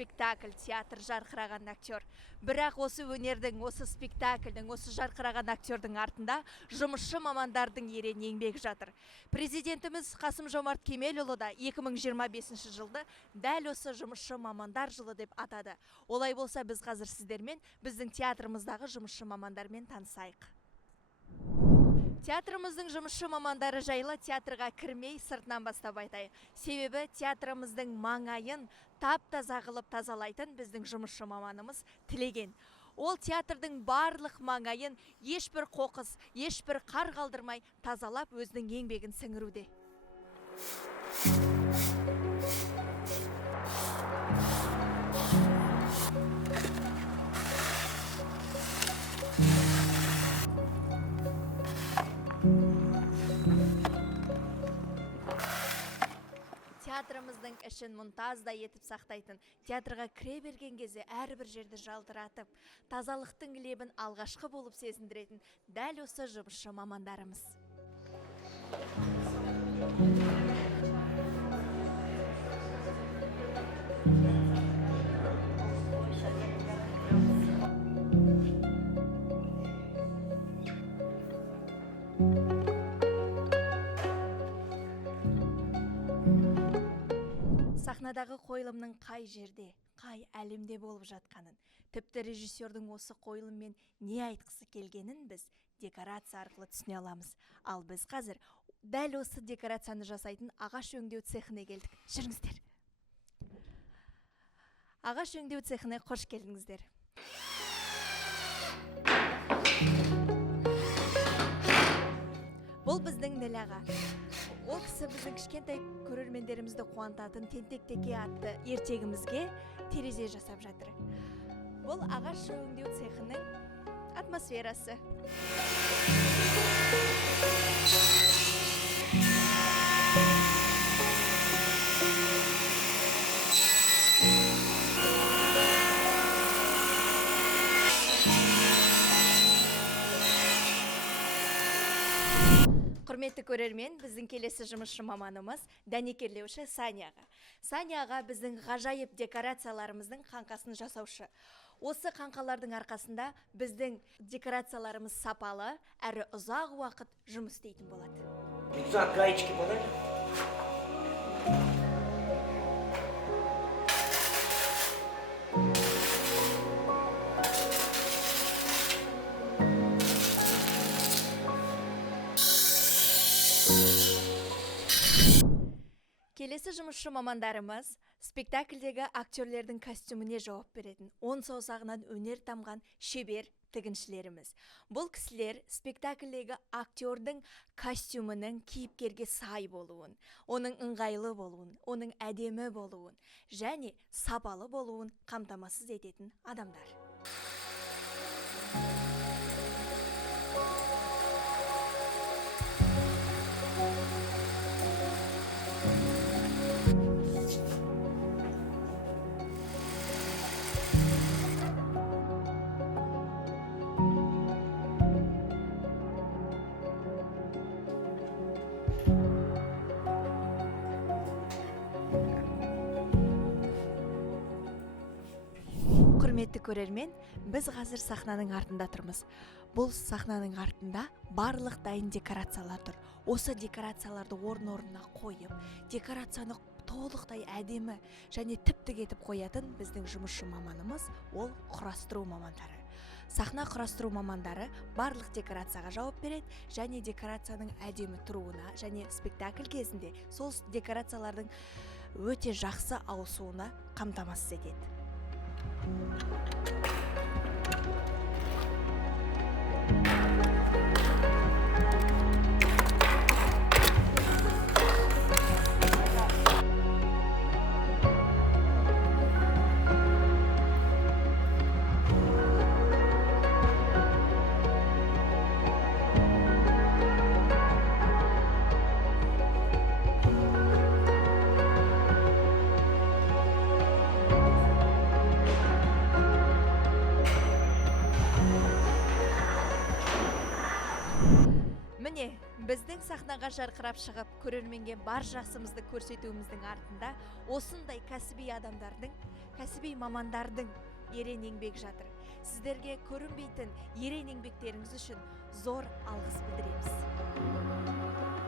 спектакль, театр, жарқыраған актер. Бірақ осы өнердің, осы спектакльдің, осы жарқыраған актердің артында жұмысшы мамандардың ерен еңбегі жатыр. Президентіміз Қасым-Жомарт Кемелұлы да 2025 жылды дәл осы жұмысшы мамандар жылы деп атады. Олай болса, біз қазір сіздермен біздің театрымыздағы жұмысшы мамандармен танысайық. Театрымыздың жұмысшы мамандары жайлы театрға кірмей сыртынан бастап айтайық. Себебі театрымыздың маңайын тап-таза қылып тазалайтын біздің жұмысшы маманымыз Тілеген. Ол театрдың барлық маңайын ешбір қоқыс, ешбір қар қалдырмай тазалап өзінің еңбегін сіңіруде. Театрымыздың ішін мұнтаздай етіп сақтайтын, театрға кіре берген кезде әрбір жерді жалтыратып, тазалықтың лебін алғашқы болып сезіндіретін дәл осы жұмысшы мамандарымыз. Сахнадағы қойылымның қай жерде, қай әлемде болып жатқанын, тіпті режиссердің осы қойылыммен не айтқысы келгенін біз декорация арқылы түсіне аламыз. Ал біз қазір дәл осы декорацияны жасайтын ағаш өңдеу цехіне келдік. Жүріңіздер. Ағаш өңдеу цехіне қош келдіңіздер. Бұл біздің Нел аға. Ол кісі біздің кішкентай көрермендерімізді қуантатын Тентек-теке атты ертегімізге терезе жасап жатыр. Бұл ағаш өңдеу цехының атмосферасы. Құрметті көрермен, біздің келесі жұмысшы маманымыз дәнекерлеуші Саняға. Саняға біздің ғажайып декорацияларымыздың қаңқасын жасаушы. Осы қаңқалардың арқасында біздің декорацияларымыз сапалы, әрі ұзақ уақыт жұмыс істейтін болады. Ұзақ гаечки болады. Келесі жұмысшы мамандарымыз спектакльдегі актерлердің костюміне жауап беретін, он саусағынан өнер тамған шебер тігіншілеріміз. Бұл кісілер спектакльдегі актердің костюмының кейіпкерге сай болуын, оның ыңғайлы болуын, оның әдемі болуын және сапалы болуын қамтамасыз ететін адамдар. Құрметті көрермен, біз қазір сахнаның артында тұрмыз. Бұл сахнаның артында барлық дайын декорациялар тұр. Осы декорацияларды орын-орнына қойып, декорацияны толықтай әдемі және тіп-тік етіп қоятын біздің жұмысшы маманымыз ол құрастыру мамандары. Сахна құрастыру мамандары барлық декорацияға жауап береді және декорацияның әдемі тұруына және спектакль кезінде сол декорациялардың өте жақсы ауысуына қамтамасыз етеді. үлкен сахнаға жарқырап шығып көрерменге бар жақсымызды көрсетуіміздің артында осындай кәсіби адамдардың, кәсіби мамандардың ерен еңбек жатыр. Сіздерге көрінбейтін ерен еңбектеріңіз үшін зор алғыс білдіреміз.